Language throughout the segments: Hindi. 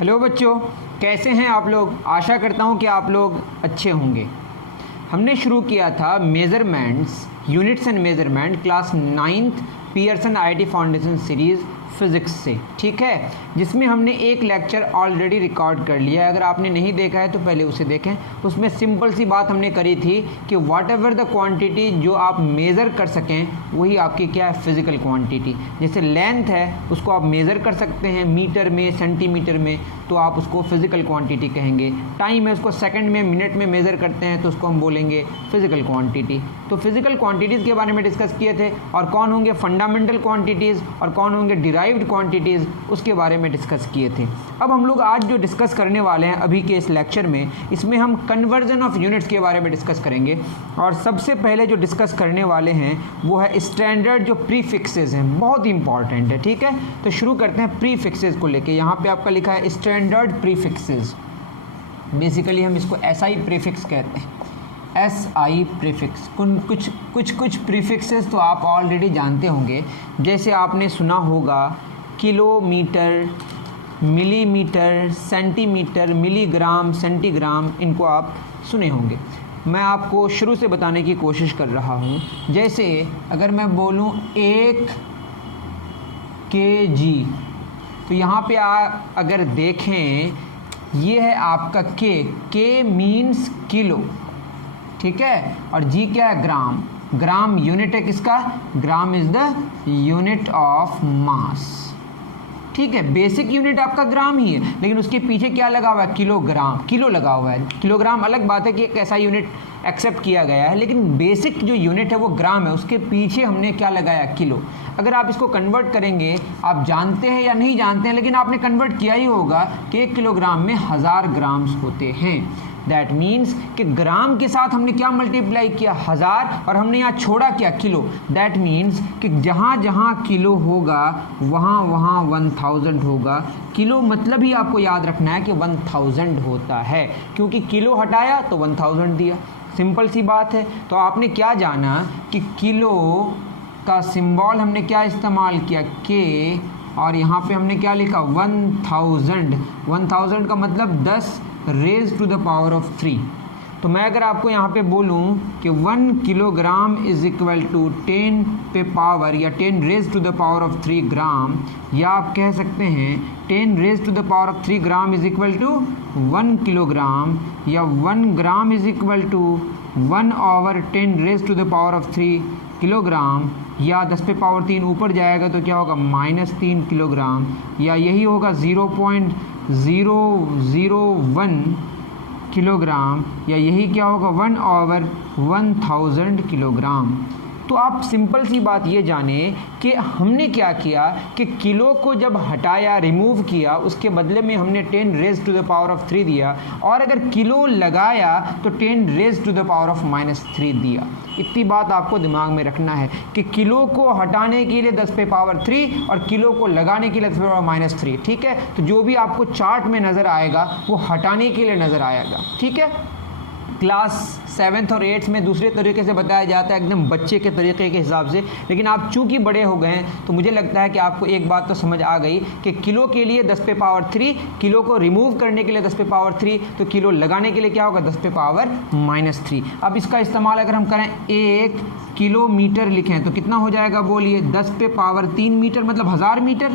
हेलो बच्चों, कैसे हैं आप लोग। आशा करता हूं कि आप लोग अच्छे होंगे। हमने शुरू किया था measurements, units and measurement class 9th Pearson IIT foundation series physics से, ठीक है, जिसमें हमने एक लेक्चर ऑलरेडी रिकॉर्ड कर लिया है। अगर आपने नहीं देखा है तो पहले उसे देखें। उसमें सिंपल सी बात हमने करी थी कि व्हाट एवर द क्वांटिटी जो आप मेज़र कर सकें वही आपकी क्या है, फिज़िकल क्वांटिटी। जैसे लेंथ है उसको आप मेज़र कर सकते हैं मीटर में, सेंटीमीटर में, तो आप उसको फिज़िकल क्वांटिटी कहेंगे। टाइम है उसको सेकंड में, मिनट में मेज़र करते हैं तो उसको हम बोलेंगे फिज़िकल क्वांटिटी। तो फिज़िकल क्वांटिटीज़ के बारे में डिस्कस किए थे, और कौन होंगे फंडामेंटल क्वांटिटीज़ और कौन होंगे डिराइव्ड क्वांटिटीज़, उसके बारे में डिस्कस किए थे। अब हम लोग आज जो डिस्कस करने वाले हैं अभी के इस लेक्चर में, इसमें हम कन्वर्जन ऑफ यूनिट्स के बारे में डिस्कस करेंगे। और सबसे पहले जो डिस्कस करने वाले हैं वो है स्टैंडर्ड जो प्रीफिक्सेस हैं, बहुत इंपॉर्टेंट है, ठीक है। तो शुरू करते हैं प्रीफिक्सेस को लेके। यहाँ पे आपका लिखा है स्टैंडर्ड प्रीफिक्सेस। बेसिकली हम इसको एसआई प्रीफिक्स कहते हैं, एसआई प्रीफिक्स। कुछ प्रीफिक्सेस तो आप ऑलरेडी जानते होंगे, जैसे आपने सुना होगा kilometre, millimetre, centimetre, milligram, centigram, इनको आप सुने होंगे। मैं आपको शुरू से बताने की कोशिश कर रहा हूँ। जैसे अगर मैं बोलूँ 1 kg, तो यहाँ पे अगर देखें ये है आपका के मीन्स किलो, ठीक है, और जी क्या है, ग्राम। ग्राम यूनिट है किसका, ग्राम इज द यूनिट ऑफ मास, ठीक है। बेसिक यूनिट आपका ग्राम ही है, लेकिन उसके पीछे क्या लगा हुआ है, किलोग्राम, किलो लगा हुआ है। किलोग्राम अलग बात है कि एक ऐसा यूनिट एक्सेप्ट किया गया है, लेकिन बेसिक जो यूनिट है वो ग्राम है, उसके पीछे हमने क्या लगाया, किलो। अगर आप इसको कन्वर्ट करेंगे, आप जानते हैं या नहीं जानते हैं, लेकिन आपने कन्वर्ट किया ही होगा कि 1 किलोग्राम में 1000 ग्राम्स होते हैं। दैट मीन्स कि ग्राम के साथ हमने क्या मल्टीप्लाई किया, 1000, और हमने यहाँ छोड़ा क्या, किलो। दैट मीन्स कि जहाँ जहाँ किलो होगा वहाँ वहाँ 1000 होगा। किलो मतलब ही आपको याद रखना है कि 1000 होता है, क्योंकि किलो हटाया तो 1000 दिया। सिंपल सी बात है। तो आपने क्या जाना कि किलो का सिंबल हमने क्या इस्तेमाल किया, के, और यहाँ पे हमने क्या लिखा, 1000। 1000 का मतलब 10 raise to the power of 3। तो मैं अगर आपको यहाँ पे बोलूँ कि 1 किलोग्राम इज इक्वल टू 10 पे पावर या 10 raise to the power of 3 gram, या आप कह सकते हैं 10 raise to the power of 3 gram is equal to 1 kilogram, या 1 gram is equal to 1/10 raise to the power of 3 kilogram, या 10 पे पावर 3 ऊपर जाएगा तो क्या होगा, -3 किलोग्राम, या यही होगा 0.001 किलोग्राम, या यही क्या होगा 1/1000 किलोग्राम। तो आप सिंपल सी बात ये जाने कि हमने क्या किया कि किलो को जब हटाया, रिमूव किया, उसके बदले में हमने 10 raise to the power of 3 दिया, और अगर किलो लगाया तो 10 raise to the power of -3 दिया। इतनी बात आपको दिमाग में रखना है कि किलो को हटाने के लिए 10 पे पावर 3 और किलो को लगाने के लिए 10 पे पावर -3, ठीक है। तो जो भी आपको चार्ट में नज़र आएगा वो हटाने के लिए नज़र आएगा, ठीक है। क्लास 7th और 8th में दूसरे तरीके से बताया जाता है, एकदम बच्चे के तरीके के हिसाब से, लेकिन आप चूंकि बड़े हो गए हैं तो मुझे लगता है कि आपको एक बात तो समझ आ गई कि किलो के लिए 10 पे पावर 3, किलो को रिमूव करने के लिए 10 पे पावर 3, तो किलो लगाने के लिए क्या होगा, 10 पे पावर -3। अब इसका इस्तेमाल अगर हम करें 1 किलोमीटर लिखें तो कितना हो जाएगा, बोलिए, 10 पे पावर 3 मीटर, मतलब 1000 मीटर।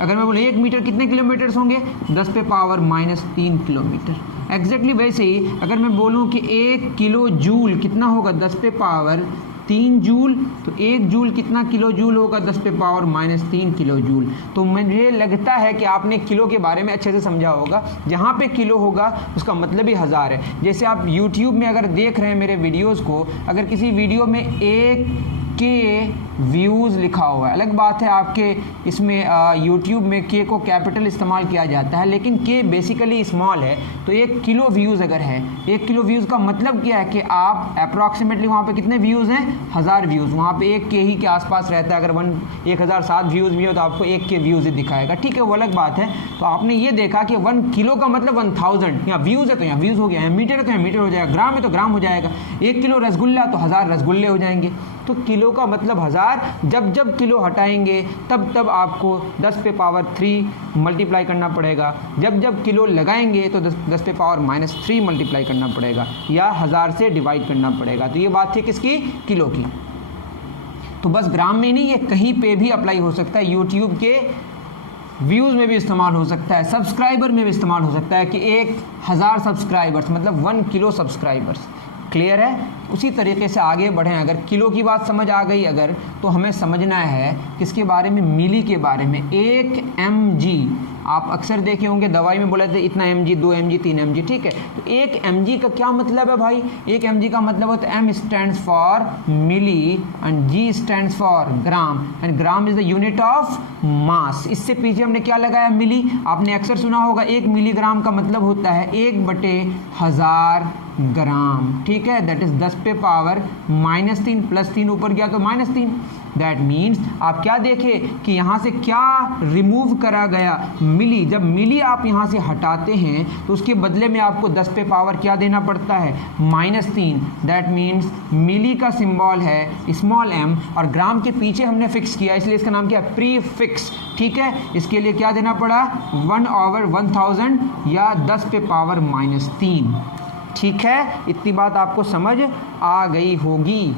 अगर मैं बोलूँ 1 मीटर कितने किलोमीटर्स होंगे, 10 पे पावर -3 किलोमीटर। एग्जैक्टली वैसे ही अगर मैं बोलूँ कि 1 किलो जूल कितना होगा, 10 पे पावर 3 जूल, तो 1 जूल कितना किलो जूल होगा, 10 पे पावर -3 किलो जूल। तो मुझे लगता है कि आपने किलो के बारे में अच्छे से समझा होगा। जहाँ पे किलो होगा उसका मतलब ही 1000 है। जैसे आप YouTube में अगर देख रहे हैं मेरे वीडियोज़ को, अगर किसी वीडियो में 1 के व्यूज़ लिखा हुआ है, अलग बात है आपके इसमें YouTube में के को कैपिटल इस्तेमाल किया जाता है, लेकिन के बेसिकली स्मॉल है। तो 1 किलो व्यूज़ अगर है, 1 किलो व्यूज़ का मतलब क्या है कि आप अप्रॉक्सीमेटली वहाँ पे कितने व्यूज़ हैं, 1000 व्यूज़। वहाँ पे 1 के ही के आसपास रहता है। अगर 1007 व्यूज़ भी हो तो आपको 1 के व्यूज़ ही दिखाएगा, ठीक है, वो अलग बात है। तो आपने ये देखा कि 1 किलो का मतलब 1000, यहाँ व्यूज़ है तो यहाँ व्यूज़ हो गया, यहाँ मीटर है तो यहाँ मीटर हो जाएगा, ग्राम है तो ग्राम हो जाएगा। 1 किलो रसगुल्ला तो 1000 रसगुल्ले हो जाएंगे। तो किलो का मतलब 1000, जब जब किलो हटाएंगे तब तब आपको 10 पे पावर 3 मल्टीप्लाई करना पड़ेगा, जब जब किलो लगाएंगे तो 10 पे पावर -3 मल्टीप्लाई करना पड़ेगा या 1000 से डिवाइड करना पड़ेगा। तो ये बात थी किसकी? किलो की। तो बस ग्राम में नहीं, ये कहीं पे भी अप्लाई हो सकता है, यूट्यूब के व्यूज़ में भी इस्तेमाल हो सकता है, सब्सक्राइबर में भी इस्तेमाल हो सकता है कि 1000 सब्सक्राइबर्स मतलब 1 किलो सब्सक्राइबर्स। क्लियर है? उसी तरीके से आगे बढ़ें। अगर किलो की बात समझ आ गई अगर, तो हमें समझना है किसके बारे में? मिली के बारे में। 1 mg, आप अक्सर देखे होंगे दवाई में बोला था इतना mg, 2 mg, 3 mg, ठीक है। तो 1 mg का क्या मतलब है भाई? 1 mg का मतलब होता है m stands for milli and g stands for gram and gram is the unit of mass. इससे पीछे हमने क्या लगाया? मिली। आपने अक्सर सुना होगा 1 मिलीग्राम का मतलब होता है 1/1000 ग्राम, ठीक है। दैट इज 10 पे पावर -3, +3 ऊपर गया तो -3। दैट मीन्स आप क्या देखें कि यहाँ से क्या रिमूव करा गया? मिली। जब मिली आप यहाँ से हटाते हैं तो उसके बदले में आपको 10 पे पावर क्या देना पड़ता है? -3। दैट मीन्स मिली का सिंबल है स्मॉल m और ग्राम के पीछे हमने फिक्स किया, इसलिए इसका नाम क्या है? प्री फिक्स, ठीक है। इसके लिए क्या देना पड़ा? 1/1000 या 10 पे पावर -3, ठीक है। इतनी बात आपको समझ आ गई होगी।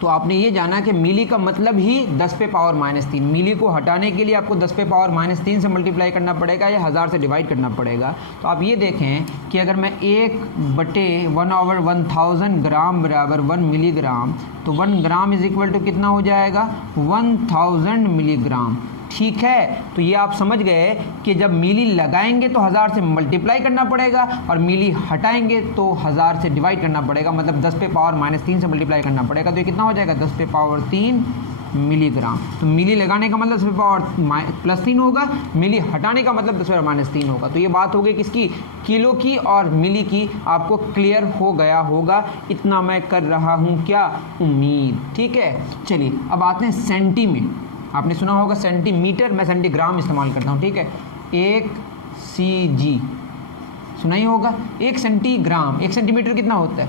तो आपने ये जाना कि मिली का मतलब ही 10 पे पावर -3। मिली को हटाने के लिए आपको 10 पे पावर -3 से मल्टीप्लाई करना पड़ेगा या 1000 से डिवाइड करना पड़ेगा। तो आप ये देखें कि अगर मैं 1/1/1000 ग्राम बराबर 1 मिलीग्राम, तो 1 ग्राम इज इक्वल टू कितना हो जाएगा? 1000 मिलीग्राम, ठीक है। तो ये आप समझ गए कि जब मिली लगाएंगे तो 1000 से मल्टीप्लाई करना पड़ेगा और मिली हटाएंगे तो 1000 से डिवाइड करना पड़ेगा, मतलब 10 पे पावर -3 से मल्टीप्लाई करना पड़ेगा। तो ये कितना हो जाएगा? 10 पे पावर 3 मिलीग्राम। तो मिली लगाने का मतलब 10 पे पावर +3 होगा, मिली हटाने का मतलब 10 पे पावर -3 होगा। तो ये बात हो गई किसकी? किलो की और मिली की। आपको क्लियर हो गया होगा, इतना मैं कर रहा हूँ क्या? उम्मीद, ठीक है। चलिए अब आते हैं सेंटी में। आपने सुना होगा सेंटीमीटर, मैं सेंटीग्राम इस्तेमाल करता हूँ, ठीक है। 1 cg सुना ही होगा। 1 सेंटीग्राम, 1 सेंटीमीटर कितना होता है?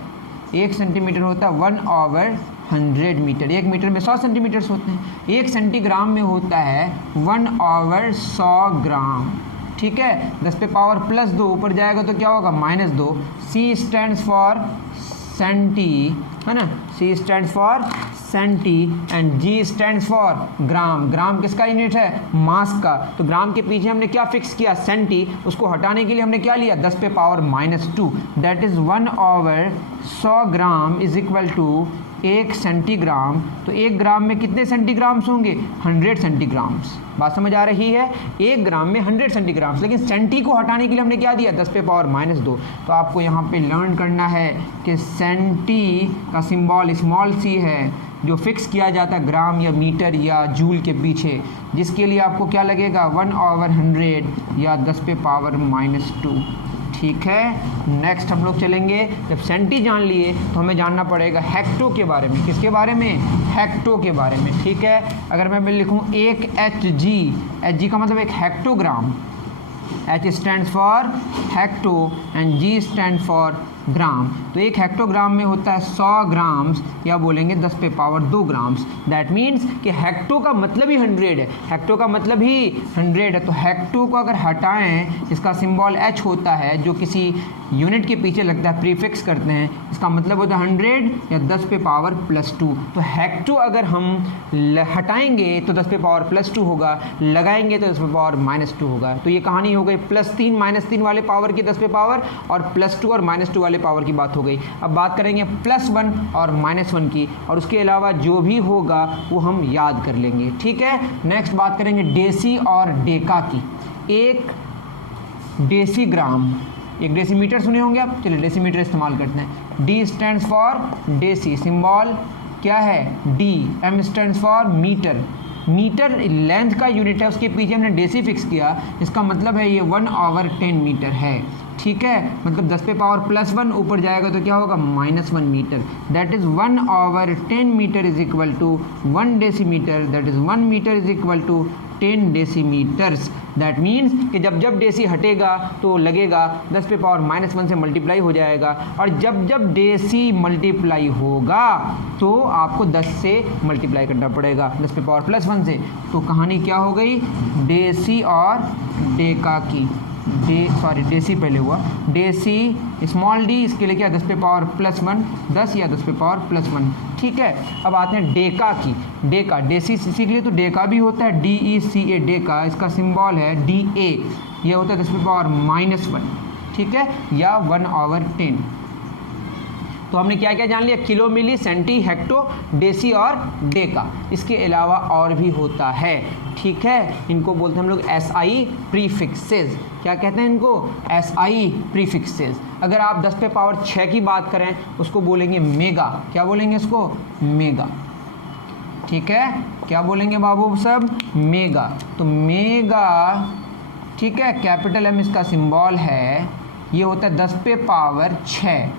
1 सेंटीमीटर होता है 1/100 मीटर। 1 मीटर में 100 सेंटीमीटर्स होते हैं। 1 सेंटीग्राम में होता है 1/100 ग्राम, ठीक है। 10 पे पावर +2 ऊपर जाएगा तो क्या होगा? -2। C स्टैंड्स फॉर सेंटी, है ना। C stands for centi and G stands for gram. Gram किसका यूनिट है? मास का। तो ग्राम के पीछे हमने क्या फिक्स किया? सेंटी। उसको हटाने के लिए हमने क्या लिया? 10 पे power -2। That is 1/100 gram is equal to 1 centigram. तो 1 ग्राम में कितने सेंटीग्राम्स होंगे? 100 सेंटीग्राम्स। बात समझ आ रही है? 1 ग्राम में 100 सेंटीग्राम्स। लेकिन सेंटी को हटाने के लिए हमने क्या दिया? 10 पे पावर -2। तो आपको यहाँ पे लर्न करना है कि सेंटी का सिंबल स्मॉल c है, जो फिक्स किया जाता है ग्राम या मीटर या जूल के पीछे, जिसके लिए आपको क्या लगेगा? 1/100 या 10 पे पावर -2, ठीक है। नेक्स्ट हम लोग चलेंगे, जब सेंटी जान लिए तो हमें जानना पड़ेगा हेक्टो के बारे में। किसके बारे में? हेक्टो के बारे में, ठीक है। अगर मैं लिखूँ 1 hg का मतलब 1 hectogram. H stands for hecto and G stand for gram. तो 1 हेक्टोग्राम में होता है 100 ग्राम्स या बोलेंगे 10 पे पावर 2 ग्राम्स। दैट मीन्स कि हेक्टो का मतलब ही 100 है। हेक्टो का मतलब ही 100 है। तो हेक्टो को अगर हटाएं, इसका सिंबल H होता है जो किसी यूनिट के पीछे लगता है, प्रीफिक्स करते हैं, इसका मतलब होता है 100 या 10 पे पावर +2। तो हेक्टो अगर हम हटाएंगे तो 10 पे पावर +2 होगा, लगाएंगे तो 10 पे पावर -2 होगा। तो ये कहानी हो गई +3 -3 वाले पावर की 10 पे पावर और +2 और -2 वाले पावर की बात हो गई। अब बात करेंगे +1 और -1 की, और उसके अलावा जो भी होगा वो हम याद कर लेंगे, ठीक है। नेक्स्ट बात करेंगे डेसी और डेका की। 1 डेसीग्राम, 1 डेसीमीटर सुने होंगे आप, चलिए डेसीमीटर इस्तेमाल करते हैं। D stands for deci, symbol क्या है? D। M stands for metre. Metre length का यूनिट है, उसके पीछे हमने डेसी फिक्स किया, इसका मतलब है ये 1/10 मीटर है, ठीक है। मतलब 10 पे पावर +1 ऊपर जाएगा तो क्या होगा? -1 metre. That is 1/10 metre is equal to 1 decimetre. That is 1 metre is equal to 10 decimetres. That means कि जब जब डेसी हटेगा तो लगेगा 10 पे पावर -1 से मल्टीप्लाई हो जाएगा, और जब जब डेसी मल्टीप्लाई होगा तो आपको 10 से मल्टीप्लाई करना पड़ेगा 10 पे पावर +1 से। तो कहानी क्या हो गई, डेसी और डेका की, डेसी पहले हुआ, डेसी स्मॉल डी, इसके लिए क्या 10 पे पावर +1, 10 या 10 पे पावर +1। ठीक है, अब आते हैं डेका की। डेका, डेसी सीख लिए तो डेका भी होता है, DECA डेका, इसका सिंबल है DA, ये होता है 10 पे पावर -1, ठीक है, या 1/10। तो हमने क्या क्या जान लिया, किलो, मिली, सेंटी, हेक्टो, डेसी और डेका। इसके अलावा और भी होता है, ठीक है, इनको बोलते हैं हम लोग SI प्रीफिक्सेस। क्या कहते हैं इनको, SI प्रीफिक्सेस। अगर आप 10 पे पावर 6 की बात करें उसको बोलेंगे मेगा। क्या बोलेंगे इसको, मेगा। ठीक है, क्या बोलेंगे बाबू सब, मेगा। तो मेगा, ठीक है, कैपिटल M इसका सिंबल है, ये होता है 10 पे पावर 6।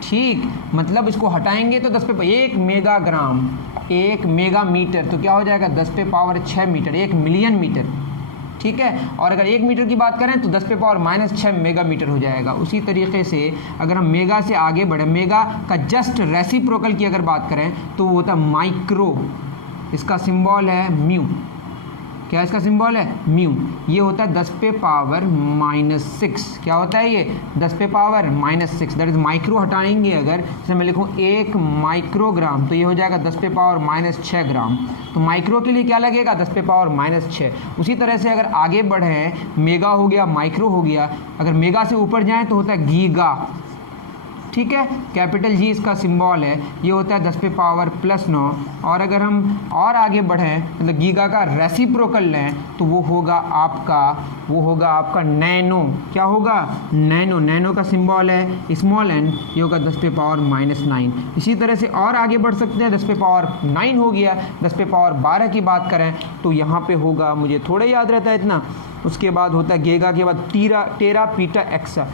ठीक, मतलब इसको हटाएंगे तो 10 पे 1 मेगाग्राम, 1 मेगा मीटर, तो क्या हो जाएगा 10 पे पावर 6 मीटर, 1 मिलियन मीटर। ठीक है, और अगर 1 मीटर की बात करें तो 10 पे पावर -6 मेगा मीटर हो जाएगा। उसी तरीके से अगर हम मेगा से आगे बढ़े, मेगा का जस्ट रेसिप्रोकल की अगर बात करें तो वो होता है माइक्रो, इसका सिंबल है म्यू। क्या इसका सिंबल है, म्यू। ये होता है 10 पे पावर -6। क्या होता है ये, 10 पे पावर -6, दैट इज माइक्रो। हटाएंगे अगर, जैसे मैं लिखूँ 1 माइक्रोग्राम, तो ये हो जाएगा 10 पे पावर -6 ग्राम। तो माइक्रो के लिए क्या लगेगा, 10 पे पावर -6। उसी तरह से अगर आगे बढ़े, मेगा हो गया, माइक्रो हो गया, अगर मेगा से ऊपर जाएँ तो होता है गीगा। ठीक है, कैपिटल G इसका सिंबल है, ये होता है 10 पे पावर +9। और अगर हम और आगे बढ़ें, मतलब गीगा का रेसिप्रोकल लें तो वो होगा आपका नैनो। क्या होगा, नैनो। नैनो का सिंबल है स्मॉल n, ये होगा 10 पे पावर -9। इसी तरह से और आगे बढ़ सकते हैं, 10 पे पावर 9 हो गया। 10 पे पावर 12 की बात करें तो यहाँ पे होगा, मुझे थोड़ा याद रहता है इतना, उसके बाद होता है गीगा के बाद टेरा पीटा एक्सा।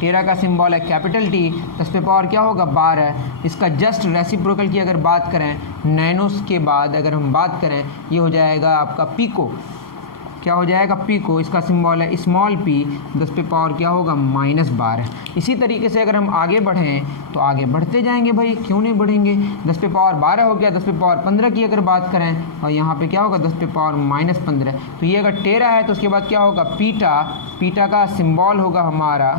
टेरा का सिंबल है कैपिटल T, 10 पे पावर क्या होगा 12। इसका जस्ट रेसिप्रोकल की अगर बात करें, नैनोस के बाद अगर हम बात करें, ये हो जाएगा आपका पीको। क्या हो जाएगा, पीको। इसका सिंबल है स्मॉल p, 10 पे पावर क्या होगा -12। इसी तरीके से अगर हम आगे बढ़ें तो आगे बढ़ते जाएंगे भाई, क्यों नहीं बढ़ेंगे। 10 पे पावर 12 हो गया, 10 पे पावर 15 की अगर बात करें और यहाँ पे क्या होगा 10 पे पावर -15। तो ये अगर टेरा है तो उसके बाद क्या होगा पीटा। पीटा का सिंबल होगा हमारा,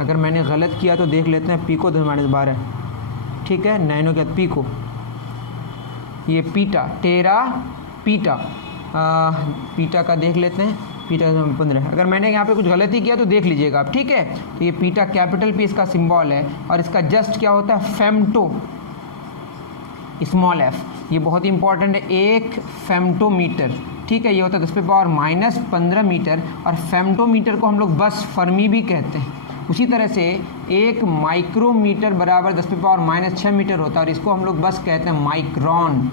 अगर मैंने गलत किया तो देख लेते हैं, पीको 10-12, ठीक है, नैनो क्या पीको, ये पीटा, टेरा पीटा, पीटा का देख लेते हैं, पीटा 15। अगर मैंने यहाँ पे कुछ गलती किया तो देख लीजिएगा आप, ठीक है। तो ये पीटा कैपिटल P इसका सिंबल है, और इसका जस्ट क्या होता है फेम्टो, स्मॉल f। ये बहुत ही इंपॉर्टेंट है, 1 फेम्टोमीटर। ठीक है, ये होता है 10 पे पावर -15 मीटर, और फेम्टोमीटर को हम लोग बस फर्मी भी कहते हैं। उसी तरह से 1 माइक्रोमीटर बराबर 10 पे पावर -6 मीटर होता है, और इसको हम लोग बस कहते हैं माइक्रोन।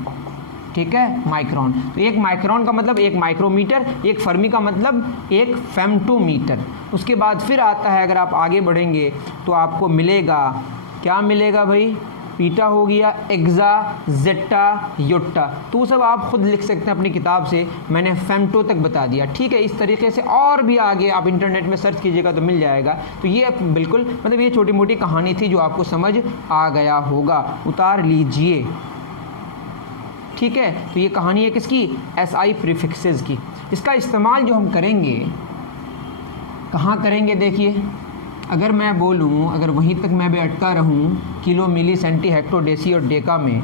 ठीक है, माइक्रोन। तो 1 माइक्रोन का मतलब 1 माइक्रोमीटर, 1 फर्मी का मतलब 1 फेम्टोमीटर। उसके बाद फिर आता है, अगर आप आगे बढ़ेंगे तो आपको मिलेगा, क्या मिलेगा भाई, पीटा हो गया, एक्सा, जेटा, योट्टा। तो वो सब आप खुद लिख सकते हैं अपनी किताब से, मैंने फेम्टो तक बता दिया। ठीक है, इस तरीके से और भी आगे आप इंटरनेट में सर्च कीजिएगा तो मिल जाएगा। तो ये बिल्कुल मतलब ये छोटी मोटी कहानी थी जो आपको समझ आ गया होगा, उतार लीजिए। ठीक है, तो ये कहानी है किसकी, SI प्रीफिक्सेस की। इसका इस्तेमाल जो हम करेंगे, कहाँ करेंगे, देखिए अगर मैं बोलूँ, अगर वहीं तक मैं भी अटका रहूँ किलो, मिली, सेंटी, हेक्टो, डेसी और डेका में,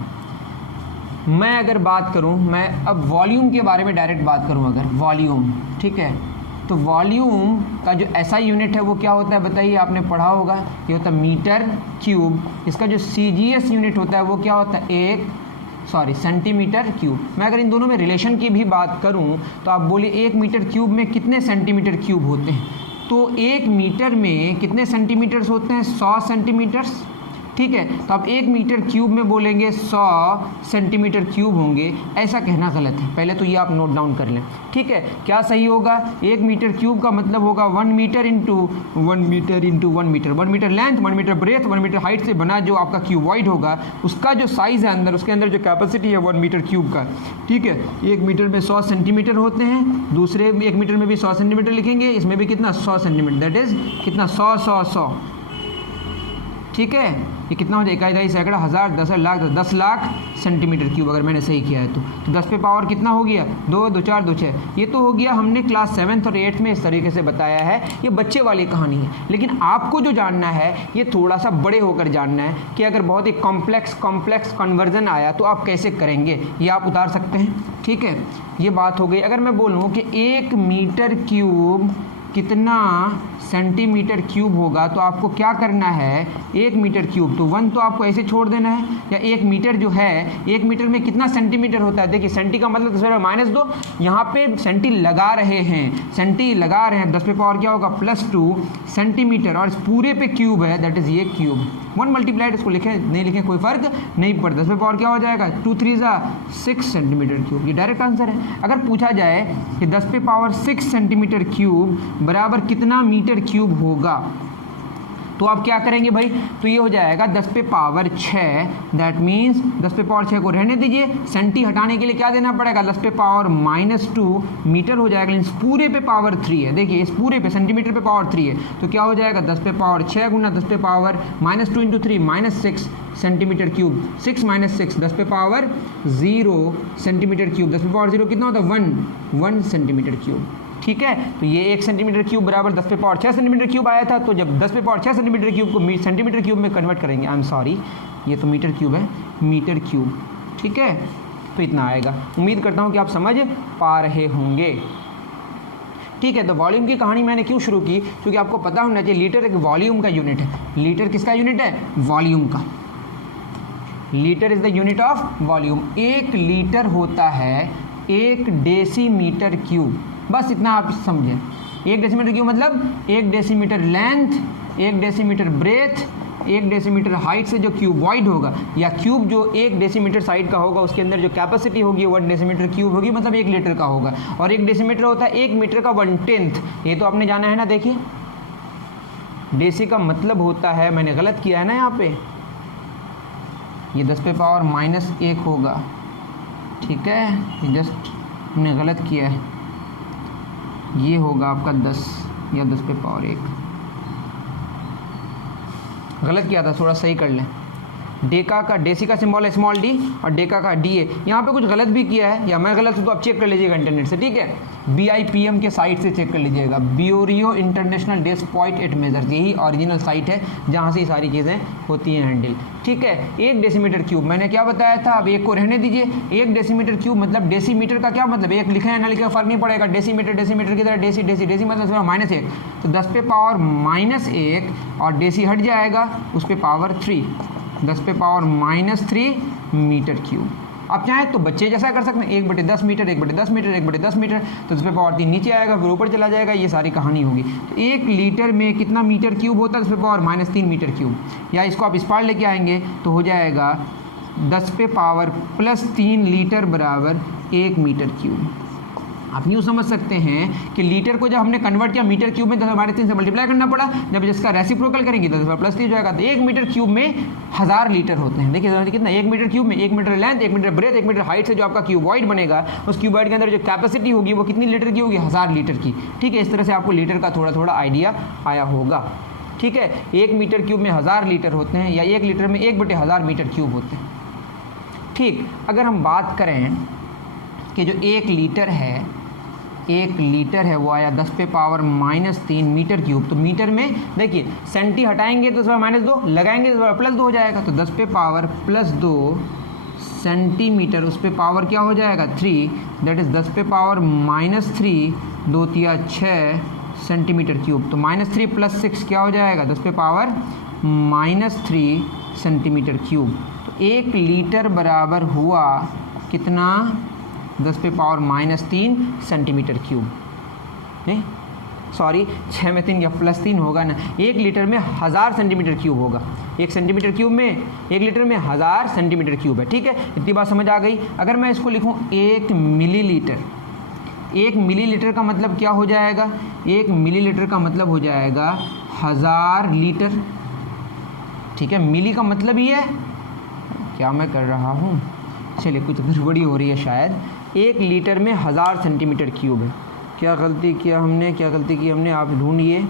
मैं अगर बात करूँ, मैं अब वॉल्यूम के बारे में डायरेक्ट बात करूँ, अगर वॉल्यूम, ठीक है, तो वॉल्यूम का जो SI यूनिट है वो क्या होता है बताइए, आपने पढ़ा होगा, ये होता है मीटर क्यूब। इसका जो CGS यूनिट होता है वो क्या होता है, सेंटीमीटर क्यूब। मैं अगर इन दोनों में रिलेशन की भी बात करूं तो आप बोलिए 1 मीटर क्यूब में कितने सेंटीमीटर क्यूब होते हैं, तो 1 मीटर में कितने सेंटीमीटर्स होते हैं, 100 सेंटीमीटर्स। ठीक है। तो आप 1 मीटर क्यूब में बोलेंगे 100 सेंटीमीटर क्यूब होंगे, ऐसा कहना गलत है। पहले तो ये आप नोट डाउन कर लें, ठीक है। क्या सही होगा? 1 मीटर क्यूब का मतलब होगा 1 metre into 1 metre into 1 metre, 1 metre length, 1 metre breadth, 1 metre height से बना जो आपका क्यूबॉइड होगा, उसका जो साइज़ है अंदर, उसके अंदर जो कैपेसिटी है 1 मीटर क्यूब का, ठीक है। 1 मीटर में 100 सेंटीमीटर होते हैं, दूसरे 1 मीटर में भी 100 सेंटीमीटर लिखेंगे, इसमें भी कितना 100 सेंटीमीटर, दैट इज़ कितना 100 100 100, ठीक है। ये कितना हो जाए? इकाई, दहाई, सैकड़ा, हज़ार, 10 लाख, 10 लाख सेंटीमीटर क्यूब, अगर मैंने सही किया है तो 10 पे पावर कितना हो गया? 2 2 4 2 6। ये तो हो गया, हमने क्लास 7th और 8th में इस तरीके से बताया है, ये बच्चे वाली कहानी है। लेकिन आपको जो जानना है ये थोड़ा सा बड़े होकर जानना है कि अगर बहुत ही कॉम्प्लेक्स कन्वर्जन आया तो आप कैसे करेंगे, ये आप उतार सकते हैं, ठीक है। ये बात हो गई। अगर मैं बोलूँ कि 1 मीटर क्यूब कितना सेंटीमीटर क्यूब होगा, तो आपको क्या करना है? 1 मीटर क्यूब तो 1 तो आपको ऐसे छोड़ देना है, या 1 मीटर जो है, 1 मीटर में कितना सेंटीमीटर होता है? देखिए सेंटी का मतलब 10 -2, यहाँ पे सेंटी लगा रहे हैं, 10 पे पावर क्या होगा? +2 सेंटीमीटर, और इस पूरे पे क्यूब है, दैट इज़ ये क्यूब। 1 मल्टीप्लाइड, इसको लिखें नहीं लिखें कोई फ़र्क नहीं पड़ता। 10 पे पावर क्या हो जाएगा? 2 3 6 सेंटीमीटर क्यूब, ये डायरेक्ट आंसर है। अगर पूछा जाए कि 10 पे पावर 6 सेंटीमीटर क्यूब बराबर कितना मीटर क्यूब होगा, तो आप क्या करेंगे भाई? तो ये हो जाएगा 10 पे पावर 6, दैट मीन्स 10 पे पावर 6 को रहने दीजिए, सेंटी हटाने के लिए क्या देना पड़ेगा? 10 पे पावर -2 मीटर हो जाएगा, लेकिन इस पूरे पे पावर 3 है। देखिए इस पूरे पे सेंटीमीटर पे पावर 3 है, तो क्या हो जाएगा? 10 पे पावर 6 गुना 10 पे पावर -2 इंटू 3 -6 सेंटीमीटर क्यूब, 6 - 6 10 पे पावर 0 सेंटीमीटर क्यूब, 10 पे पावर 0 कितना होता है? 1 सेंटीमीटर क्यूब, ठीक है। तो ये 1 सेंटीमीटर क्यूब बराबर 10 पे पावर 6 सेंटीमीटर क्यूब आया था। तो जब 10 पे पावर 6 सेंटीमीटर क्यूब को सेंटीमीटर क्यूब में कन्वर्ट करेंगे, आई एम सॉरी, ये तो मीटर क्यूब है, मीटर क्यूब, ठीक है। तो इतना आएगा। उम्मीद करता हूँ कि आप समझ पा रहे होंगे, ठीक है। तो वॉल्यूम की कहानी मैंने क्यों शुरू की? क्योंकि आपको पता होना चाहिए लीटर एक वॉल्यूम का यूनिट है। लीटर किसका यूनिट है? वॉल्यूम का। Litre is the unit of volume. 1 litre होता है 1 डेसीमीटर क्यूब, बस इतना आप समझें। 1 डेसीमीटर क्यूब मतलब 1 decimetre length, 1 decimetre breadth, 1 decimetre height से जो क्यूबॉइड होगा, या क्यूब जो 1 डेसीमीटर साइड का होगा, उसके अंदर जो कैपेसिटी होगी 1 डेसीमीटर क्यूब होगी, मतलब 1 लीटर का होगा। और 1 डेसीमीटर होता है 1 मीटर का 1/10, ये तो आपने जाना है ना। देखिए डेसी का मतलब होता है, मैंने गलत किया है ना यहाँ पे, ये 10 पे पावर -1 होगा, ठीक है। ये जस्ट हमने गलत किया है, ये होगा आपका 10 या 10 पे पावर 1, गलत किया था, थोड़ा सही कर लें। डेका का, डेसी का सिंबल है स्मॉल डी और डेका का डी है। यहाँ पे कुछ गलत भी किया है, या मैं गलत हूँ तो आप चेक कर लीजिएगा इंटरनेट से, ठीक है। BIPM के साइट से चेक कर लीजिएगा, bureau international desk point at measures, यही ओरिजिनल साइट है जहाँ से ये सारी चीज़ें होती हैं हैंडल, ठीक है। 1 डेसीमीटर क्यूब मैंने क्या बताया था, अब 1 को रहने दीजिए। 1 डेसीमीटर क्यूब मतलब डेसीमीटर का क्या मतलब, 1 लिखे ना लिखे फर्क नहीं पड़ेगा। डेसीमीटर की तरह डेसी मतलब -1, तो 10 पे पावर -1 और डेसी हट जाएगा, उस पर पावर 3, 10 पे पावर -3 मीटर क्यूब। आप चाहें तो बच्चे जैसा कर सकते हैं, 1/10 मीटर, 1/10 मीटर, 1/10 मीटर, तो 10 पे पावर 3 नीचे आएगा, फिर ऊपर चला जाएगा, ये सारी कहानी होगी। तो 1 लीटर में कितना मीटर क्यूब होता है? 10 पे पावर -3 मीटर क्यूब। या इसको आप इस पार लेके आएंगे तो हो जाएगा 10 पे पावर +3 लीटर बराबर 1 मीटर क्यूब। आप यूँ समझ सकते हैं कि लीटर को जब हमने कन्वर्ट किया मीटर क्यूब में, 10⁻³ से मल्टीप्लाई करना पड़ा, जब इसका रेसिप्रोकल करेंगे तो 10⁻3 हो जाएगा। तो 1 मीटर क्यूब में 1000 लीटर होते हैं। देखिए कितना, 1 मीटर क्यूब में 1 metre length, 1 metre breadth, 1 metre height से जो आपका क्यूबॉइड बनेगा, उस क्यूबॉइड के अंदर जो कैपेसिटी होगी वो कितनी लीटर की होगी? 1000 लीटर की, ठीक है। इस तरह से आपको लीटर का थोड़ा थोड़ा आइडिया आया होगा, ठीक है। 1 मीटर क्यूब में 1000 लीटर होते हैं, या 1 लीटर में 1/1000 मीटर क्यूब होते हैं, ठीक। अगर हम बात करें कि जो 1 लीटर है वो आया 10 पे पावर -3 मीटर क्यूब। तो मीटर में देखिए सेंटी हटाएंगे तो -2, लगाएंगे तो +2 हो जाएगा, तो 10 पे पावर +2 सेंटीमीटर, उस पे पावर क्या हो जाएगा? 3, दैट इज़ 10 पे पावर -3, 2 तिया 6 सेंटीमीटर क्यूब। तो -3 + 6 क्या हो जाएगा? 10 पे पावर -3 सेंटीमीटर क्यूब। तो 1 लीटर बराबर हुआ कितना? 10 पे पावर -3 सेंटीमीटर क्यूब। नहीं, सॉरी 6 में 3 या +3 होगा ना, 1 लीटर में 1000 सेंटीमीटर क्यूब होगा। 1 सेंटीमीटर क्यूब में 1 लीटर में 1000 सेंटीमीटर क्यूब है। ठीक है, इतनी बात समझ आ गई। अगर मैं इसको लिखूँ 1 मिलीलीटर, 1 मिलीलीटर का मतलब क्या हो जाएगा? 1 मिलीलीटर का मतलब हो जाएगा 1000 लीटर। ठीक है, मिली का मतलब ही है, क्या मैं कर रहा हूँ, चलिए कुछ गड़बड़ी हो रही है शायद। 1 लीटर में 1000 सेंटीमीटर क्यूब है। क्या गलती किया हमने, क्या गलती की हमने, आप ढूंढिए।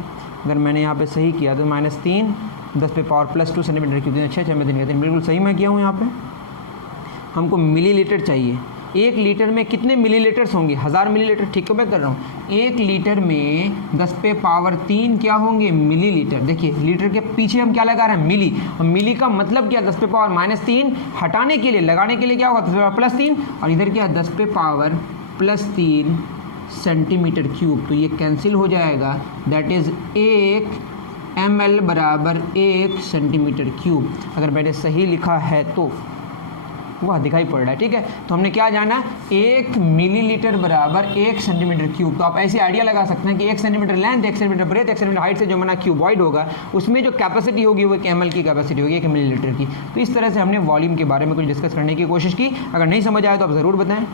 अगर मैंने यहाँ पे सही किया तो -3 10⁻+2 सेंटीमीटर क्यूब। अच्छा मैं दिन कहते हैं बिल्कुल सही मैं किया हूँ। यहाँ पे हमको मिलीलीटर चाहिए। 1 लीटर में कितने मिलीलीटर्स होंगे? 1000 मिलीलीटर। ठीक है, मैं कर रहा हूँ 1 लीटर में 10⁻3 क्या होंगे? मिलीलीटर। देखिए लीटर के पीछे हम क्या लगा रहे हैं? मिली। और मिली का मतलब क्या? 10⁻−3 हटाने के लिए, लगाने के लिए क्या होगा? 10⁻+3, और इधर क्या है? 10⁻+3 सेंटीमीटर क्यूब। तो ये कैंसिल हो जाएगा। दैट इज़ 1 ml बराबर 1 सेंटीमीटर क्यूब। अगर मैंने सही लिखा है तो वह दिखाई पड़ रहा है। ठीक है, तो हमने क्या जाना? 1 मिलीलीटर बराबर 1 सेंटीमीटर क्यूब। तो आप ऐसे आइडिया लगा सकते हैं कि 1 centimetre length, 1 centimetre breath, 1 centimetre height से जो बना क्यूबॉइड होगा, उसमें जो कैपेसिटी होगी वो 1 ml की कैपेसिटी होगी, 1 मिलीलीटर की। तो इस तरह से हमने वॉल्यूम के बारे में कुछ डिस्कस करने की कोशिश की। अगर नहीं समझ आया तो आप ज़रूर बताएं।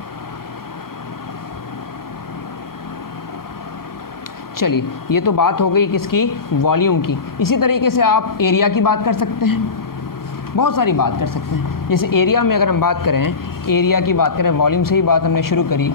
चलिए, ये तो बात हो गई किसकी? वॉल्यूम की। इसी तरीके से आप एरिया की बात कर सकते हैं, बहुत सारी बात कर सकते हैं। जैसे एरिया में अगर हम बात करें, एरिया की बात करें, वॉल्यूम से ही बात हमने शुरू करी।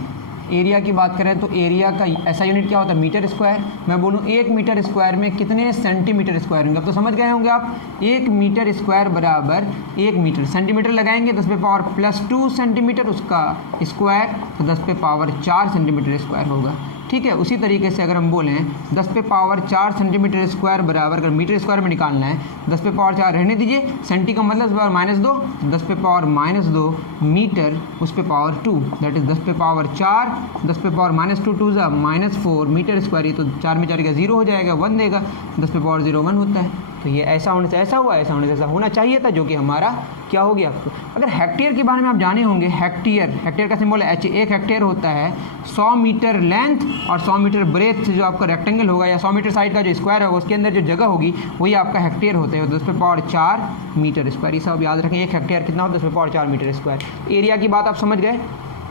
एरिया की बात करें तो एरिया का ऐसा यूनिट क्या होता है? Metre square. मैं बोलूँ 1 मीटर स्क्वायर में कितने सेंटीमीटर स्क्वायर होंगे? अब तो समझ गए होंगे आप। 1 मीटर स्क्वायर बराबर 1 मीटर। सेंटीमीटर लगाएंगे 10⁻+2 सेंटीमीटर उसका स्क्वायर, तो 10⁻4 सेंटीमीटर स्क्वायर होगा। ठीक है, उसी तरीके से अगर हम बोलें 10⁻4 सेंटीमीटर स्क्वायर बराबर, अगर मीटर स्क्वायर में निकालना है 10⁻4 रहने दीजिए, सेंटी का मतलब 10⁻2, 10⁻2 मीटर उस पे power 2, that is 10⁻4, 10⁻2 2 -4 metre square. ये तो 4 में 4 का 0 हो जाएगा, 1 देगा, 10⁻0 1 होता है। तो ये ऐसा होने से ऐसा हुआ, ऐसा होने से ऐसा होना चाहिए था, जो कि हमारा क्या हो गया। अगर हेक्टेयर के बारे में आप जाने होंगे, हेक्टेयर का सिंबल H। 1 हेक्टेयर होता है 100 मीटर लेंथ और 100 मीटर ब्रेथ से जो आपका रेक्टेंगल होगा, या 100 मीटर साइड का जो स्क्वायर होगा, उसके अंदर जो जगह होगी वही आपका हेक्टेयर होता है। 10⁻4 मीटर स्क्वायर। ये सब याद रखें। 1 हेक्टेयर कितना होता है? 10⁻4 मीटर स्क्वायर। एरिया की बात आप समझ गए।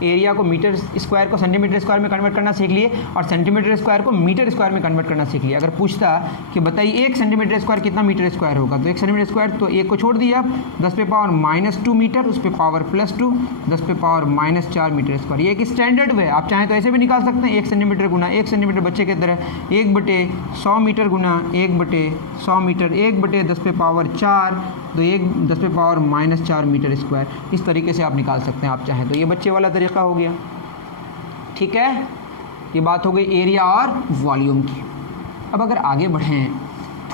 एरिया को मीटर स्क्वायर को सेंटीमीटर स्क्वायर में कन्वर्ट करना सीख लिए, और सेंटीमीटर स्क्वायर को मीटर स्क्वायर में कन्वर्ट करना सीख लिया। अगर पूछता कि बताइए 1 सेंटीमीटर स्क्वायर कितना मीटर स्क्वायर होगा, तो 1 सेंटीमीटर स्क्वायर, तो 1 को छोड़ दिया, 10⁻−2 मीटर, उस पर पावर +2, 10⁻−4 मीटर स्क्वायर। ये एक स्टैंडर्ड वे, आप चाहें तो ऐसे भी निकाल सकते हैं। 1 सेंटीमीटर गुना 1 सेंटीमीटर बच्चे की तरह, 1/100 मीटर गुना 1/100 मीटर, 1/10⁻4, तो 1/10⁻4 मीटर स्क्वायर। इस तरीके से आप निकाल सकते हैं आप चाहें तो। ये बच्चे वाला तरीका हो गया। ठीक है, ये बात हो गई एरिया और वॉल्यूम की। अब अगर आगे बढ़ें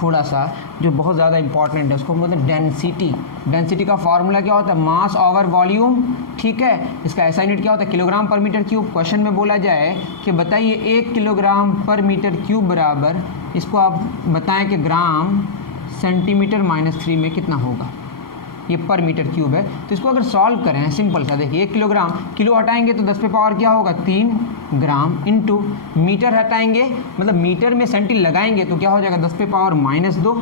थोड़ा सा, जो बहुत ज़्यादा इंपॉर्टेंट है, उसको बोलते हैं डेंसिटी। डेंसिटी का फॉर्मूला क्या होता है? मास ओवर वॉल्यूम। ठीक है, इसका ऐसा यूनिट क्या होता है? किलोग्राम पर मीटर क्यूब। क्वेश्चन में बोला जाए कि बताइए 1 किलोग्राम पर मीटर क्यूब बराबर, इसको आप बताएं कि ग्राम सेंटीमीटर -3 में कितना होगा। ये पर मीटर क्यूब है। तो इसको अगर सॉल्व करें सिंपल सा, देखिए 1 किलोग्राम, किलो हटाएंगे तो 10 पे पावर क्या होगा? 3 ग्राम, इंटू मीटर हटाएंगे, मतलब मीटर में सेंटी लगाएंगे तो क्या हो जाएगा? 10 पे पावर -2।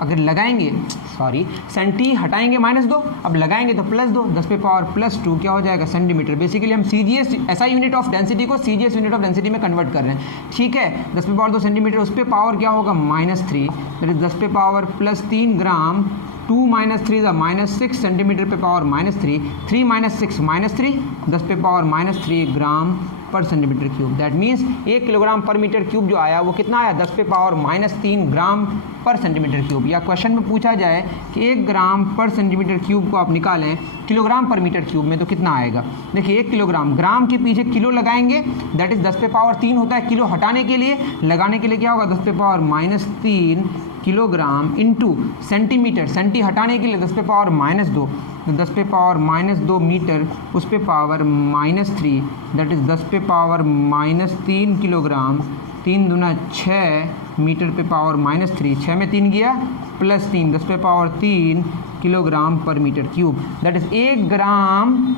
अगर लगाएंगे, सॉरी, सेंटी हटाएंगे -2, अब लगाएंगे तो +2, 10 पे पावर +2 क्या हो जाएगा? सेंटीमीटर। बेसिकली हम CGS ऐसा यूनिट ऑफ डेंसिटी को CGS यूनिट ऑफ डेंसिटी में कन्वर्ट कर रहे हैं। ठीक है, 10 पे पावर 2 सेंटीमीटर, उस पर पावर क्या होगा? -3, दैट इज 10 पे पावर +3 ग्राम, 2 - 3 -6 सेंटीमीटर पे पावर -3, 3 - 6 -3, 10 पे पावर -3 ग्राम पर centimetre cube. That means 1 kilogram पर मीटर क्यूब जो आया वो कितना आया? 10 पे पावर -3 ग्राम पर सेंटीमीटर क्यूब। या क्वेश्चन में पूछा जाए कि 1 ग्राम पर सेंटीमीटर क्यूब को आप निकालें किलोग्राम पर मीटर क्यूब में, तो कितना आएगा? देखिए 1 किलोग्राम, ग्राम के पीछे किलो लगाएंगे, दैट इज 10 पे पावर 3 होता है। किलो हटाने के लिए, लगाने के लिए क्या होगा? 10 पे power -3 kilogram into centimetre, centi हटाने के लिए 10 पे पावर -2, तो 10 पे पावर -2 मीटर, उस पे पावर -3, दैट इज़ 10 पे पावर -3 किलोग्राम, 3 दूना 6 मीटर पे पावर -3, 6 में 3 गया +3, 10 पे पावर 3 किलोग्राम पर मीटर क्यूब। दैट इज़ 1 ग्राम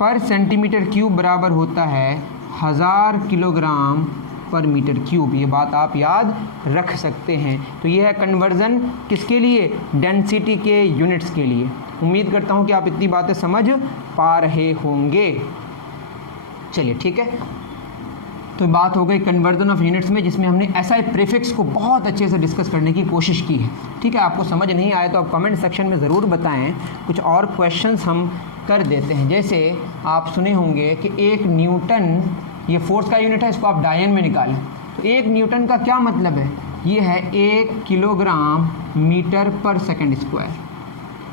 पर सेंटीमीटर क्यूब बराबर होता है 1000 किलोग्राम पर मीटर क्यूब। ये बात आप याद रख सकते हैं। तो ये है कन्वर्जन किसके लिए, डेंसिटी के यूनिट्स के लिए। उम्मीद करता हूँ कि आप इतनी बातें समझ पा रहे होंगे। चलिए ठीक है, तो बात हो गई कन्वर्जन ऑफ यूनिट्स में, जिसमें हमने एसआई प्रीफिक्स को बहुत अच्छे से डिस्कस करने की कोशिश की है। ठीक है, आपको समझ नहीं आए तो आप कमेंट सेक्शन में ज़रूर बताएं। कुछ और क्वेश्चंस हम कर देते हैं। जैसे आप सुने होंगे कि 1 न्यूटन ये फोर्स का यूनिट है, इसको आप डायन में निकालें तो 1 न्यूटन का क्या मतलब है, ये है 1 किलोग्राम मीटर पर सेकंड स्क्वायर।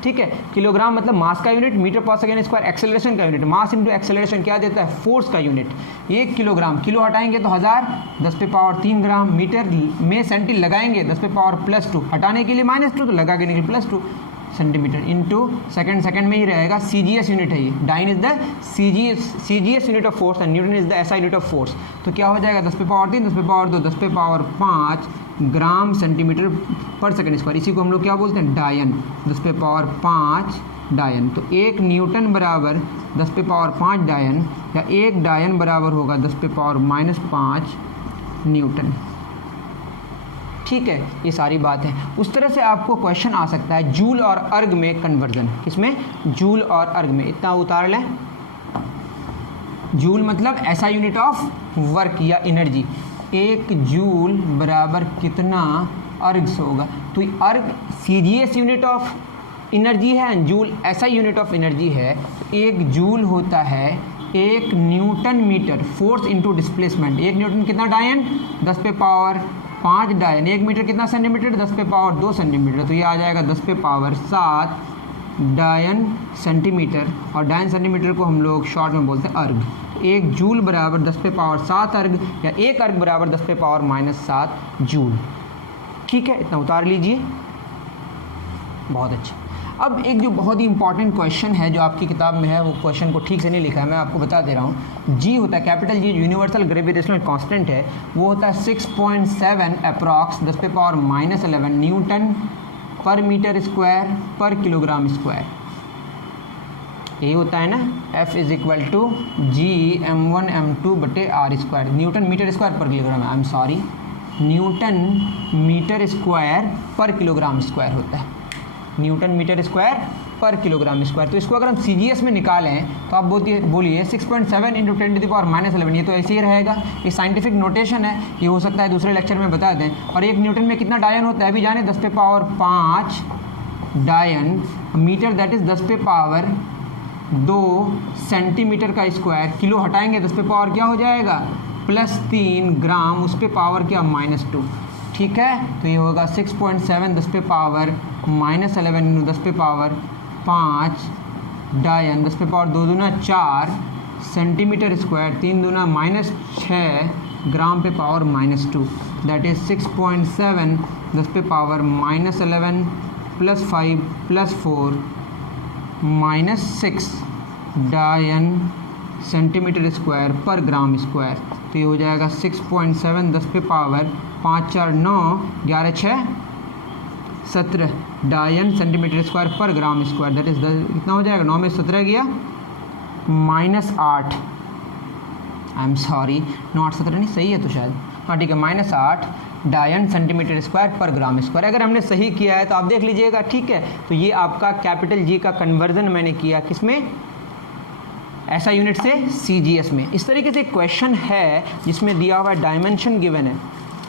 ठीक है, किलोग्राम मतलब मास का यूनिट, मीटर पर सेकंड स्क्वायर एक्सेलरेशन का यूनिट। मास इंटू एक्सेलरेशन क्या देता है, फोर्स का यूनिट। 1 किलोग्राम, किलो हटाएंगे तो 1000, 10 पे पावर 3 ग्राम। मीटर में सेंटी लगाएंगे 10 पे पावर +2, हटाने के लिए -2 तो लगा के निकल +2 सेंटीमीटर इंटू सेकंड। सेकंड में ही रहेगा, CGS यूनिट है ये। Dyne is the CGS unit of force and newton is the SI unit of force. तो क्या हो जाएगा, 10 पे पावर 3, 10 पे पावर 2, 10 पे पावर 5 ग्राम सेंटीमीटर पर सेकंड स्क्वायर। इसी को हम लोग क्या बोलते हैं, डायन। 10 पे पावर 5 डायन। तो 1 न्यूटन बराबर 10 पे पावर 5 डायन, या 1 डायन बराबर होगा 10 पे पावर -5 न्यूटन। ठीक है, ये सारी बात है। उस तरह से आपको क्वेश्चन आ सकता है जूल और अर्ग में कन्वर्जन। किसमें, जूल और अर्ग में। इतना उतार लें, जूल मतलब ऐसा यूनिट ऑफ वर्क या एनर्जी। 1 जूल बराबर कितना अर्ग्स होगा। तो erg CGS unit of energy है, जूल ऐसा यूनिट ऑफ एनर्जी है। 1 जूल होता है 1 newton metre force into displacement. 1 newton कितना डायन, 10 पे पावर 5 डायन। 1 मीटर कितना सेंटीमीटर, 10 पे पावर 2 सेंटीमीटर। तो ये आ जाएगा 10 पे पावर 7 डायन सेंटीमीटर। और डायन सेंटीमीटर को हम लोग शॉर्ट में बोलते हैं अर्ग। 1 जूल बराबर 10 पे पावर 7 अर्ग, या 1 अर्ग बराबर 10 पे पावर -7 जूल। ठीक है, इतना उतार लीजिए। बहुत अच्छा। अब एक जो बहुत ही इंपॉर्टेंट क्वेश्चन है जो आपकी किताब में है, वो क्वेश्चन को ठीक से नहीं लिखा है, मैं आपको बता दे रहा हूँ। जी होता है capital G, universal gravitational constant है, वो होता है 6.7 अप्रॉक्स 10 पे power -11 newton per metre square per kilogram square. यही होता है ना, F = G m1m2/r²। Newton metre square per kilogram, I am sorry, newton metre square per kilogram square होता है। Newton metre square per kilogram square. तो इसको अगर हम CGS में निकालें तो आप बोलिए 6.7 × 10⁻11। ये तो ऐसे ही रहेगा, ये साइंटिफिक नोटेशन है, ये हो सकता है दूसरे लेक्चर में बता दें। और 1 न्यूटन में कितना डायन होता है अभी जाने, 10 पे पावर 5 डायन मीटर, दैट इज 10 पे पावर 2 सेंटीमीटर का स्क्वायर। किलो हटाएंगे 10 पे पावर क्या हो जाएगा, +3 ग्राम, उस पे पावर क्या, -2। ठीक है, तो ये होगा 6.7 10 पे पावर -11 × 10 पे पावर 5 डायन, 10 पे पावर 2 दूना 4 सेंटीमीटर स्क्वायर, 3 दूना -6 ग्राम पे पावर -2, दैट इज 6.7 10 पे पावर -11 +5 +4 -6 डायन सेंटीमीटर स्क्वायर पर ग्राम स्क्वायर। तो ये हो जाएगा 6.7 10 पे पावर 5 4 9 11 6 17 डायन सेंटीमीटर स्क्वायर पर ग्राम स्क्वायर। दैट इज कितना हो जाएगा, 9 में 17 गया -8, आई एम सॉरी, नॉट 17 नहीं, सही है तो शायद, हाँ ठीक है, -8 डायन सेंटीमीटर स्क्वायर पर ग्राम स्क्वायर। अगर हमने सही किया है तो आप देख लीजिएगा। ठीक है, तो ये आपका कैपिटल जी का कन्वर्जन मैंने किया किसमें, ऐसा यूनिट से CGS में। इस तरीके से क्वेश्चन है जिसमें दिया हुआ डायमेंशन गिवन है।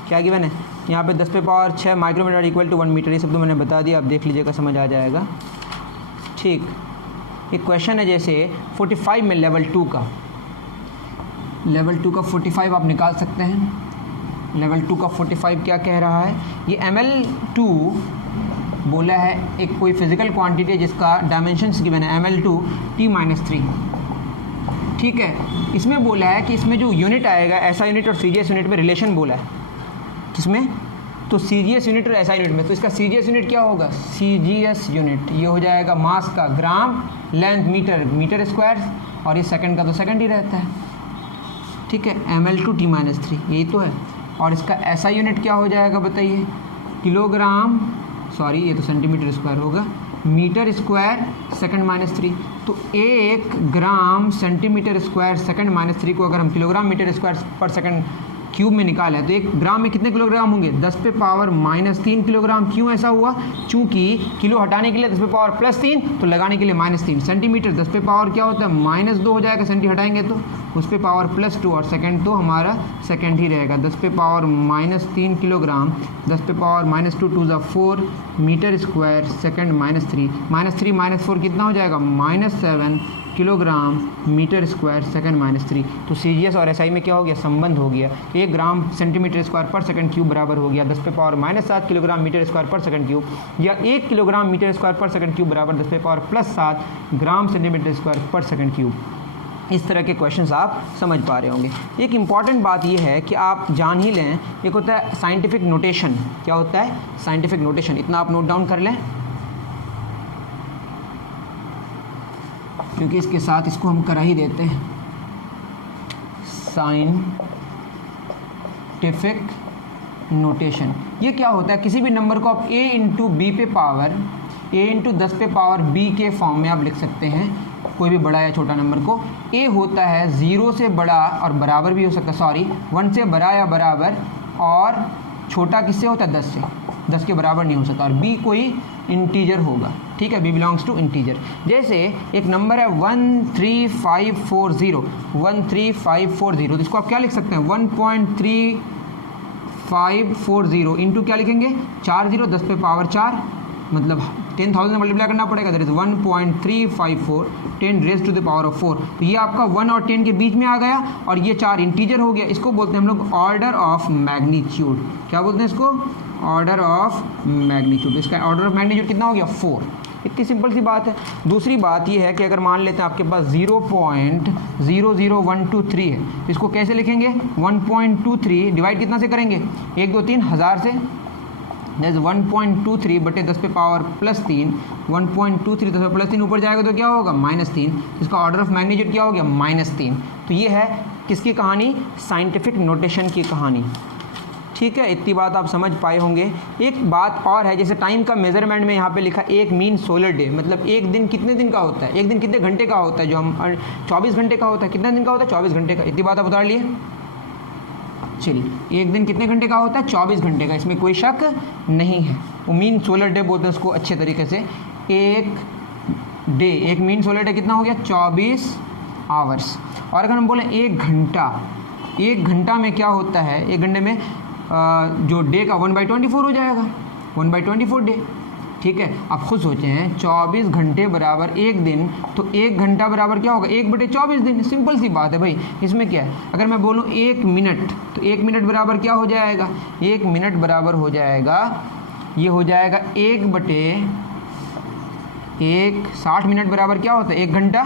क्या गिवन है यहाँ पे, 10 पे पावर 6 माइक्रोमीटर = 1 मीटर। ये सब तो मैंने बता दिया, आप देख लीजिएगा, समझ आ जाएगा। ठीक, एक क्वेश्चन है जैसे 45 में लेवल 2 का 45 आप निकाल सकते हैं। लेवल 2 का 45 क्या कह रहा है, ये ml2 बोला है, एक कोई फिजिकल क्वांटिटी जिसका डायमेंशंस गिवन है ml2 t-3। ठीक है, इसमें बोला है कि इसमें जो यूनिट आएगा ऐसा यूनिट और CGS यूनिट में रिलेशन बोला है। किसमें, तो CGS यूनिट और ऐसा यूनिट में। तो इसका CGS यूनिट क्या होगा, CGS यूनिट ये हो जाएगा मास का ग्राम, लेंथ मीटर स्क्वायर, और ये सेकंड का तो सेकंड ही रहता है। ठीक है, ml2 t-3 यही तो है। और इसका ऐसा यूनिट क्या हो जाएगा बताइए, किलोग्राम, सॉरी ये तो सेंटीमीटर स्क्वायर होगा, मीटर स्क्वायर सेकंड -3। तो 1 ग्राम सेंटीमीटर स्क्वायर सेकंड -3 को अगर हम किलोग्राम मीटर स्क्वायर पर सेकंड क्यूब में निकाला है तो 1 ग्राम में कितने किलोग्राम होंगे? 10 पे पावर -3 किलोग्राम। क्यों ऐसा हुआ? चूंकि किलो हटाने के लिए 10 पे पावर +3 तो लगाने के लिए -3। सेंटीमीटर 10 पे पावर क्या होता है? -2 हो जाएगा, सेंटी हटाएंगे तो उस पे पावर +2 और सेकंड तो हमारा सेकंड ही रहेगा। 10 पे पावर -3 किलोग्राम, 10 पे पावर -2 2 ज़ा 4 मीटर स्क्वायर सेकंड -3 -4 कितना हो जाएगा? -7 किलोग्राम मीटर स्क्वायर सेकंड -3। तो सीजीएस और एसआई में क्या हो गया? संबंध हो गया। तो 1 ग्राम सेंटीमीटर स्क्वायर पर सेकंड क्यूब बराबर हो गया 10 पे पावर -7 किलोग्राम मीटर स्क्वायर पर सेकंड क्यूब, या 1 किलोग्राम मीटर स्क्वायर पर सेकंड क्यूब बराबर 10 पे पावर +7 ग्राम सेंटीमीटर स्क्वायर पर सेकंड क्यूब। इस तरह के क्वेश्चंस आप समझ पा रहे होंगे। एक इम्पॉर्टेंट बात यह है कि आप जान ही लें, एक होता है साइंटिफिक नोटेशन। क्या होता है? Scientific notation. इतना आप नोट डाउन कर लें, क्योंकि इसके साथ इसको हम करा ही देते हैं। साइंटिफिक नोटेशन ये क्या होता है? किसी भी नंबर को आप a इंटू बी पे पावर a इंटू 10 पे पावर b के फॉर्म में आप लिख सकते हैं। कोई भी बड़ा या छोटा नंबर को a होता है 0 से बड़ा और बराबर भी हो सकता है, सॉरी 1 से बड़ा या बराबर, और छोटा किससे होता है? 10 से। 10 के बराबर नहीं हो सकता। और b कोई इंटीजर होगा, ठीक है, b बिलोंग्स टू इंटीजर। जैसे एक नंबर है 13540 13540, तो इसको आप क्या लिख सकते हैं? 1.3540 इंटू क्या लिखेंगे? 40 10 पे पावर 4, मतलब 10,000 मल्टीप्लाई करना पड़ेगा। That is 1.354 10 raise to the power of 4। तो ये आपका 1 और 10 के बीच में आ गया और ये 4 इंटीजर हो गया। इसको बोलते हैं हम लोग ऑर्डर ऑफ मैग्नीट्यूड। क्या बोलते हैं इसको? Order of magnitude. इसका ऑर्डर ऑफ मैग्नीट्यूड कितना हो गया? 4। इतनी सिंपल सी बात है। दूसरी बात ये है कि अगर मान लेते हैं आपके पास 0.00123 है, तो इसको कैसे लिखेंगे? 1.23 डिवाइड कितना से करेंगे? 1 2 3 हज़ार से। दैट 1.23 बटे 10 पे पावर +3। 1.23 10 पे +3 ऊपर जाएगा तो क्या होगा? -3। इसका ऑर्डर ऑफ मैग्नीट्यूड क्या हो गया? -3। तो ये है किसकी कहानी? साइंटिफिक नोटेशन की कहानी। ठीक है, इतनी बात आप समझ पाए होंगे। एक बात और है, जैसे टाइम का मेजरमेंट में यहाँ पे लिखा एक मीन सोलर डे, मतलब एक दिन कितने दिन का होता है? एक दिन कितने घंटे का होता है? जो हम 24 घंटे का होता है। कितना दिन का होता है? 24 घंटे का। इतनी बात आप उतार लिए। चलिए, एक दिन कितने घंटे का होता है? 24 घंटे का, इसमें कोई शक नहीं है। वो मीन सोलर डे बोलते हैं उसको अच्छे तरीके से। एक डे, एक मीन सोलर डे कितना हो गया? 24 आवर्स। और अगर हम बोलें 1 घंटा, 1 घंटा में क्या होता है? 1 घंटे में जो डे का 1/24 हो जाएगा, 1/24 डे। ठीक है, आप खुद सोचें हैं 24 घंटे बराबर 1 दिन, तो 1 घंटा बराबर क्या होगा? 1/24 दिन। सिंपल सी बात है भाई, इसमें क्या है? अगर मैं बोलूँ 1 मिनट, तो 1 मिनट बराबर क्या हो जाएगा? 1 मिनट बराबर हो जाएगा, ये हो जाएगा 1/1। 60 मिनट बराबर क्या होता है? 1 घंटा।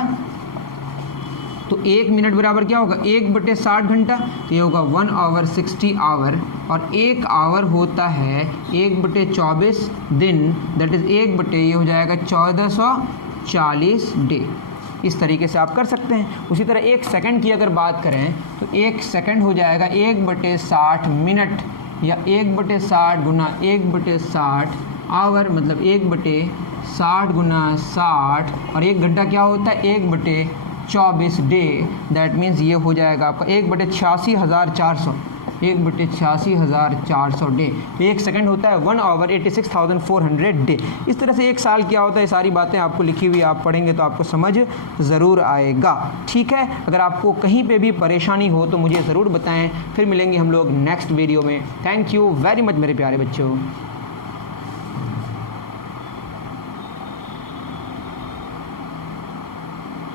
तो 1 मिनट बराबर क्या होगा? 1/60 घंटा। तो ये होगा 1 आवर 60 आवर। और 1 आवर होता है 1/24 दिन, दैट इज़ 1/, ये हो जाएगा 1440 डे। इस तरीके से आप कर सकते हैं। उसी तरह 1 सेकंड की अगर बात करें तो 1 सेकंड हो जाएगा 1/60 मिनट, या 1/60 गुना 1/60 आवर, मतलब 1/60 गुना 60। और 1 घंटा क्या होता है? 1/24 डे। दैट मीन्स ये हो जाएगा आपका 1/86,400, 1/86,400 डे। तो 1 सेकंड होता है 1 आवर 86,400 डे। इस तरह से 1 साल क्या होता है, ये सारी बातें आपको लिखी हुई आप पढ़ेंगे तो आपको समझ ज़रूर आएगा। ठीक है, अगर आपको कहीं पे भी परेशानी हो तो मुझे ज़रूर बताएं। फिर मिलेंगे हम लोग नेक्स्ट वीडियो में। थैंक यू वेरी मच मेरे प्यारे बच्चों।